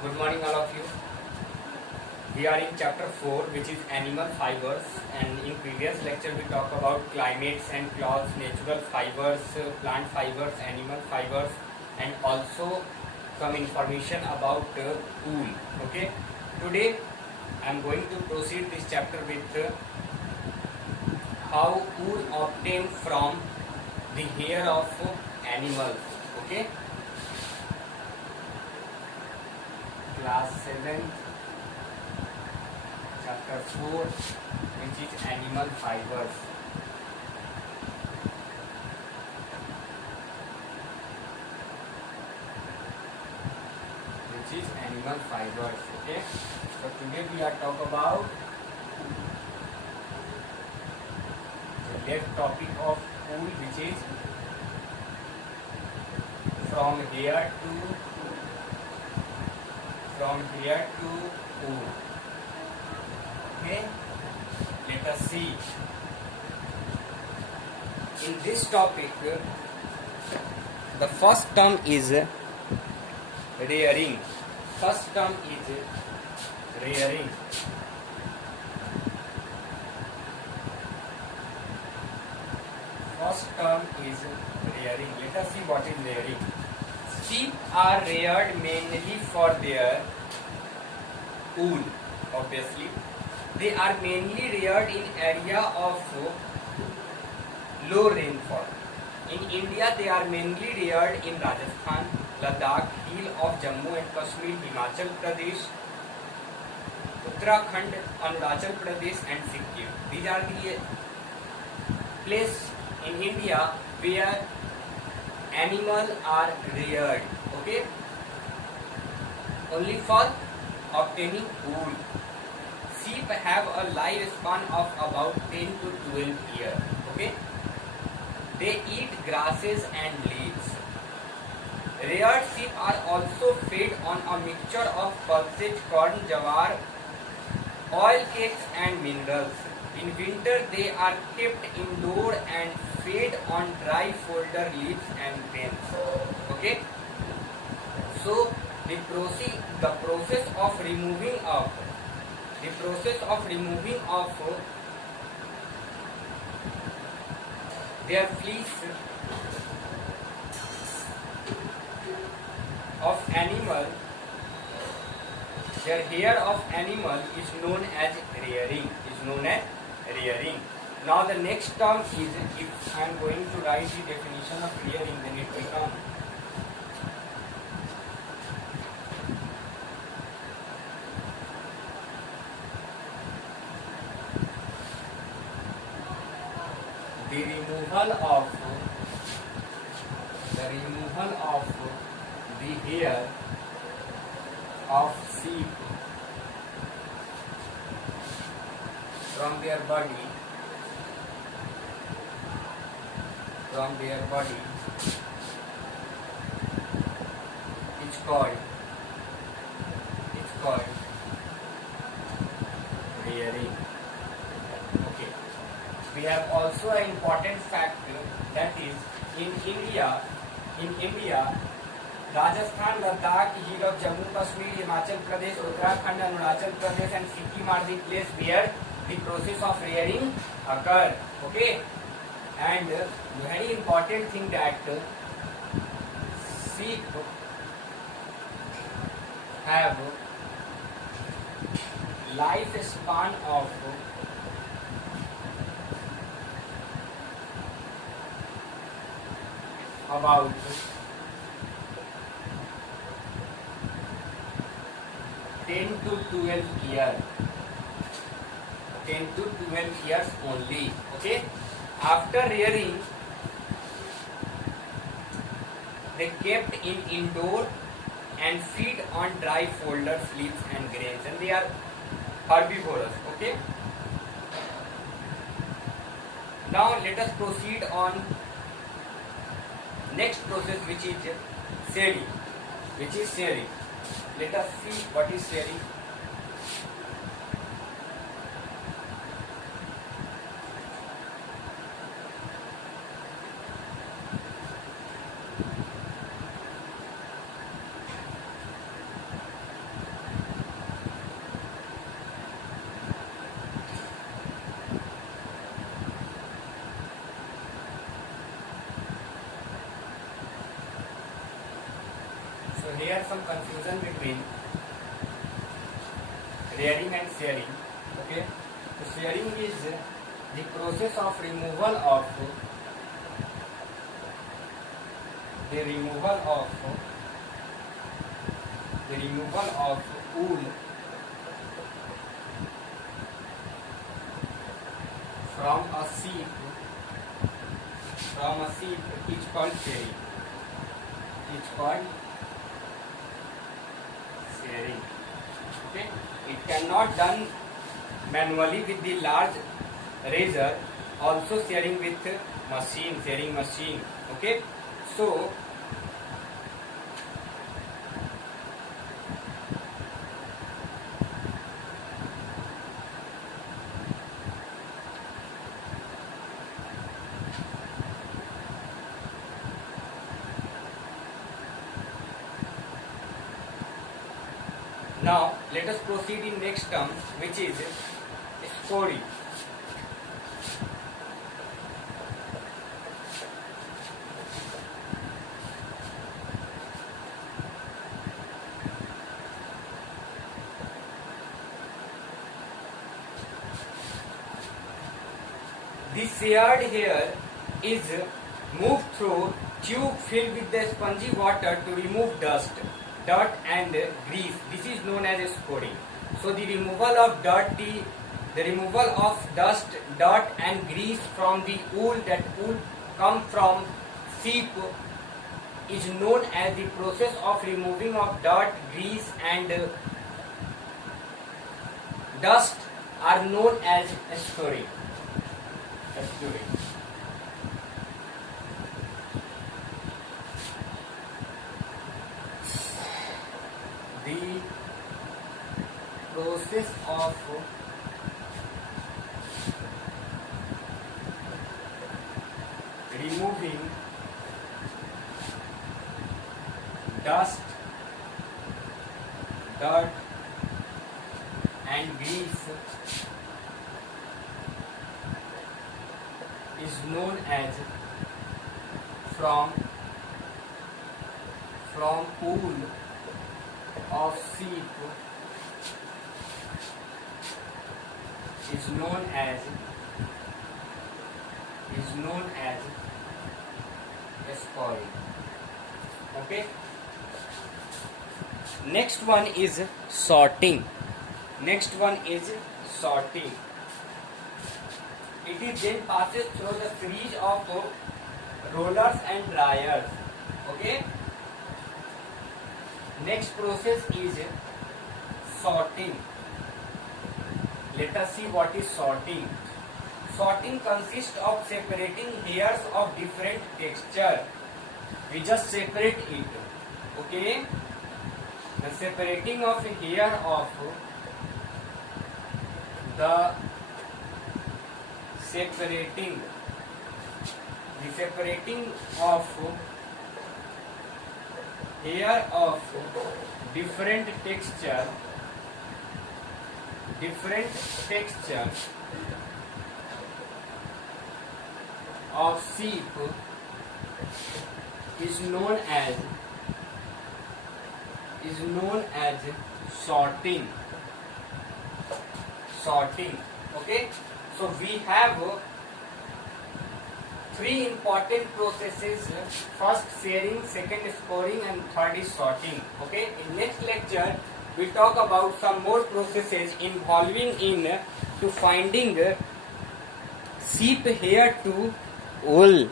Good morning, all of you. We are in chapter 4, which is animal fibers, and in previous lecture we talked about climates and cloths, natural fibers, plant fibers, animal fibers, and also some information about wool. Okay. Today I am going to proceed this chapter with how wool obtained from the hair of animals. Okay. Class 7th, chapter 4, which is animal fibers. Which is animal fibers. Okay. So today we are talk about the left topic of wool, which is from hair to wool. Okay, let us see. In this topic, the first term is rearing. First term is rearing. First term is rearing. Let us see what is rearing. Sheep are reared mainly for their wool, obviously. They are mainly reared in area of low rainfall. In India, they are mainly reared in Rajasthan, Ladakh, hill of Jammu and Kashmir, Himachal Pradesh, Uttarakhand, Arunachal Pradesh, and Sikkim. These are the places in India where animals are reared. Okay, only for obtaining wool. Sheep have a lifespan of about 10 to 12 years. Okay, they eat grasses and leaves. Reared sheep are also fed on a mixture of pulses, corn, jawar, oil cakes, and minerals. In winter, they are kept indoor and fed on dry folder leaves and grains. Okay, so the process of removing of their fleece of animal, their hair of animal is known as rearing. Now the next term is, if I am going to write the definition of rearing, then it will come the removal of the hair of sheep from their body is called rearing. Okay. We have also an important fact, that is in India, Rajasthan, Ladakh, hill of Jammu Kashmir, Himachal Pradesh, Uttarakhand, Arunachal Pradesh, and Sikkim are the place where the process of rearing occur. Okay, and very important thing that sheep have lifespan of about 10 to 12 years. 10 to 12 years only. Okay. After rearing, they kept in indoor and feed on dry folders, leaves, and grains, and they are herbivorous. Okay. Now let us proceed on next process, which is shearing. Let us see what is shearing. So here some confusion between rearing and shearing. Okay, so shearing is the process of removal of wool from a sheep is called shearing. Okay, it cannot done manually with the large razor, also shearing with shearing machine. Okay, so now let us proceed in next term, which is scoring. The sheared hair is moved through tube filled with the spongy water to remove dust, dirt and grease. This is known as scoring. So the removal of dust, dirt and grease from the wool that wool come from sheep is known as the process of removing of dirt, grease and dust are known as scoring. The process of removing dust, dirt and grease is known as from wool of sheep is known as scoring. Okay, next one is sorting. It is then passes through the series of rollers and dryers. Okay, next process is sorting. Let us see what is sorting. Sorting consists of separating hairs of different texture. We just separate it. Okay, the separating of hair of the separating of hair of different texture of sheep is known as sorting. Okay, so we have three important processes: first shearing, second scoring and third is sorting. Okay, in next lecture we talk about some more processes involving in to finding sheep hair to wool.